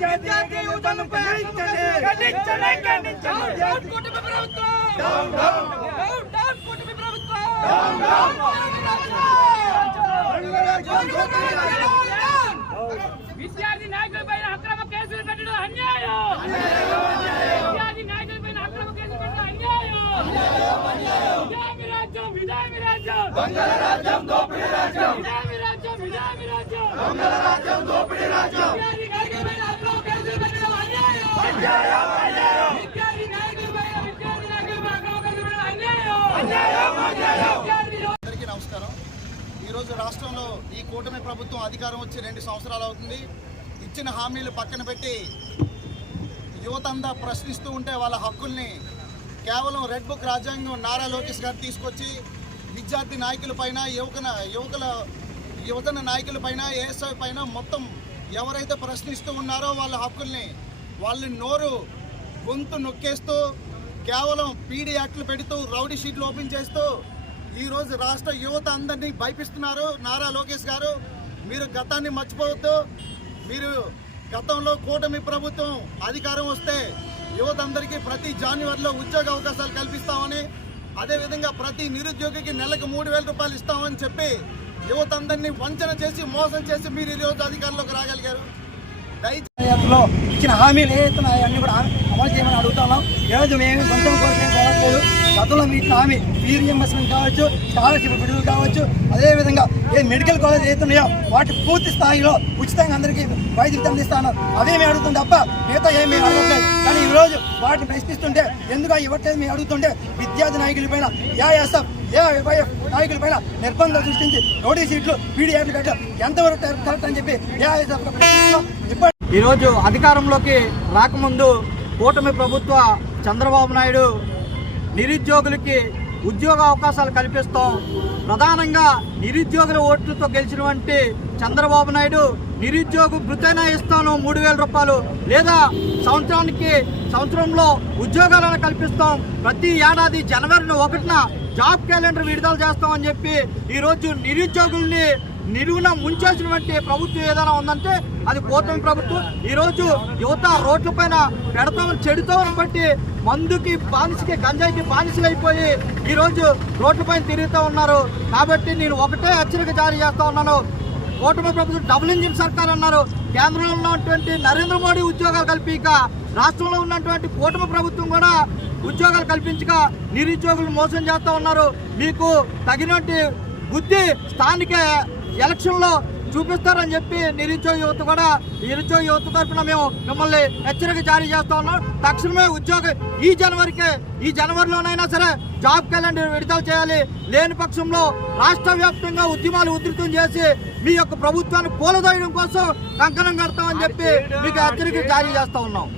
విద్యార్థి యువతను ఖండించండి ఖండించండి కూటమి ప్రభుత్వం డౌన్ డౌన్ డౌన్ డౌన్ కూటమి ప్రభుత్వం డౌన్ డౌన్ విద్యార్థి నాయకుల పైన అక్రమ కేసులు పెట్టడం అన్యాయం విద్యార్థి నాయకుల పైన అక్రమ కేసులు పెట్టడం అన్యాయం విధామి రాజ్యం రాజ్యం దొంగల రాజ్యం దోపిడీ రాజ్యం విధామి రాజ్యం రాజ్యం దొంగల రాజ్యం దోపిడీ రాజ్యం కేసులు పెట్టడం అన్యాయం అన్యాయం అన్యాయం కేసులు పెట్టడం అన్యాయం అన్యాయం అన్యాయం అందరికీ నమస్కారం. ఈరోజు రాష్ట్రంలో ఈ కూటమి ప్రభుత్వం అధికారం వచ్చి రెండు సంవత్సరాలు అవుతుంది. ఇచ్చిన హామీలు పక్కన పెట్టి యువత అంతా ప్రశ్నిస్తూ ఉంటే వాళ్ళ హక్కుల్ని కేవలం రెడ్ బుక్ రాజ్యాంగం నారా లోకేష్ గారు తీసుకొచ్చి విద్యార్థి నాయకుల పైన యువకన యువకుల యువతన నాయకుల పైన ఏఎస్ఐ పైన మొత్తం ఎవరైతే ప్రశ్నిస్తూ ఉన్నారో వాళ్ళ హక్కుల్ని వాళ్ళ నోరు గొంతు నొక్కేస్తూ కేవలం పీడీ యాక్ట్లు పెడుతూ రౌడీ షీట్లు ఓపెన్ చేస్తూ ఈరోజు రాష్ట్ర యువత అందరినీ భయపిస్తున్నారు. నారా లోకేష్ గారు మీరు గతాన్ని మర్చిపోవద్దు. మీరు గతంలో కూటమి ప్రభుత్వం అధికారం వస్తే యువత అందరికీ ప్రతి జాన్యువరిలో ఉద్యోగ అవకాశాలు కల్పిస్తామని అదేవిధంగా ప్రతి నిరుద్యోగికి నెలకు మూడు వేల రూపాయలు ఇస్తామని చెప్పి యువత అందరినీ వంచన చేసి మోసం చేసి మీరు ఈరోజు అధికారంలోకి రాగలిగారు. దయచేసి ఇచ్చిన హామీలు ఏదైతే ఉన్నాయో అన్ని కూడా అమలు చేయమని అడుగుతున్నాం ఈరోజు మేము సొంతం గతంలో మీ స్వామి హామీ ఫీ రియంబర్స్మెంట్ కావచ్చు స్కాలర్షిప్ విడుదల కావచ్చు అదేవిధంగా ఏ మెడికల్ కాలేజ్ అవుతున్నాయో ఉన్నాయో వాటి పూర్తి స్థాయిలో ఉచితంగా అందరికీ వైద్య విద్య అందిస్తాను అదే మేము అడుగుతుంది తప్ప మిగతా ఏం మేము అడగట్లేదు. కానీ ఈ రోజు వాటిని ప్రశ్నిస్తుంటే ఎందుకు ఇవ్వట్లేదు మేము అడుగుతుంటే విద్యార్థి నాయకులపైన ఏఎస్ఎఫ్ ఏఐఎఫ్ నాయకులపైన నిర్బంధాలు సృష్టించి నోటీ సీట్లు పీడీఆర్లు పెట్టడం ఎంతవరకు కరెక్ట్ అని చెప్పి ఏఐఎస్ఎఫ్ ఇప్పటి ఈరోజు అధికారంలోకి రాకముందు కూటమి ప్రభుత్వ చంద్రబాబు నాయుడు నిరుద్యోగులకి ఉద్యోగ అవకాశాలు కల్పిస్తాం. ప్రధానంగా నిరుద్యోగుల ఓట్లతో గెలిచినటువంటి చంద్రబాబు నాయుడు నిరుద్యోగ భృతైనా ఇస్తాను మూడు వేల రూపాయలు. లేదా సంవత్సరానికి సంవత్సరంలో ఉద్యోగాలను కల్పిస్తాం. ప్రతి ఏడాది జనవరి ఒకటిన జాబ్ క్యాలెండర్ విడుదల చేస్తామని చెప్పి ఈరోజు నిరుద్యోగుల్ని నిలువున ముంచేసినటువంటి ప్రభుత్వం ఏదైనా ఉందంటే అది కూటమి ప్రభుత్వం. ఈరోజు యువత రోడ్లపైన పెడతామని చెడుతామని బట్టి మందుకి బానిసకి గంజాయికి బానిసలైపోయి ఈరోజు రోడ్లపైన తిరుగుతూ ఉన్నారు. కాబట్టి నేను ఒకటే హెచ్చరిక జారీ చేస్తూ ఉన్నాను. కూటమి ప్రభుత్వం డబుల్ ఇంజిన్ సర్కార్ అన్నారు. కేంద్రంలో ఉన్నటువంటి నరేంద్ర మోడీ ఉద్యోగాలు కల్పిక రాష్ట్రంలో ఉన్నటువంటి కూటమి ప్రభుత్వం కూడా ఉద్యోగాలు కల్పించక నిరుద్యోగులు మోసం చేస్తూ ఉన్నారు. మీకు తగినట్టు బుద్ధి స్థానిక ఎలక్షన్లో చూపిస్తారని చెప్పి నిరుద్యోగ యువత కూడా నిరుద్యోగ యువత తరఫున మేము మిమ్మల్ని హెచ్చరిక జారీ చేస్తా ఉన్నాం. తక్షణమే ఉద్యోగ ఈ జనవరికి ఈ జనవరిలోనైనా సరే జాబ్ క్యాలెండర్ విడుదల చేయాలి. లేని పక్షంలో రాష్ట్ర వ్యాప్తంగా ఉద్యమాలు ఉధృతం చేసి మీ యొక్క ప్రభుత్వాన్ని కూలదోయడం కోసం కంకణం కడతామని చెప్పి మీకు హెచ్చరిక జారీ చేస్తా ఉన్నాం.